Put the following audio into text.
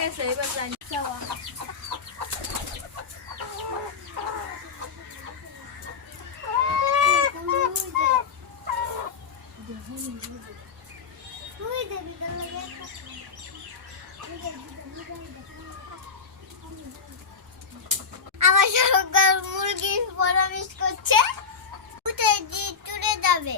গেছে এবার যাই আমার সরকার মুরগি পরামর্শ করছে উঠে জি টুরে যাবে।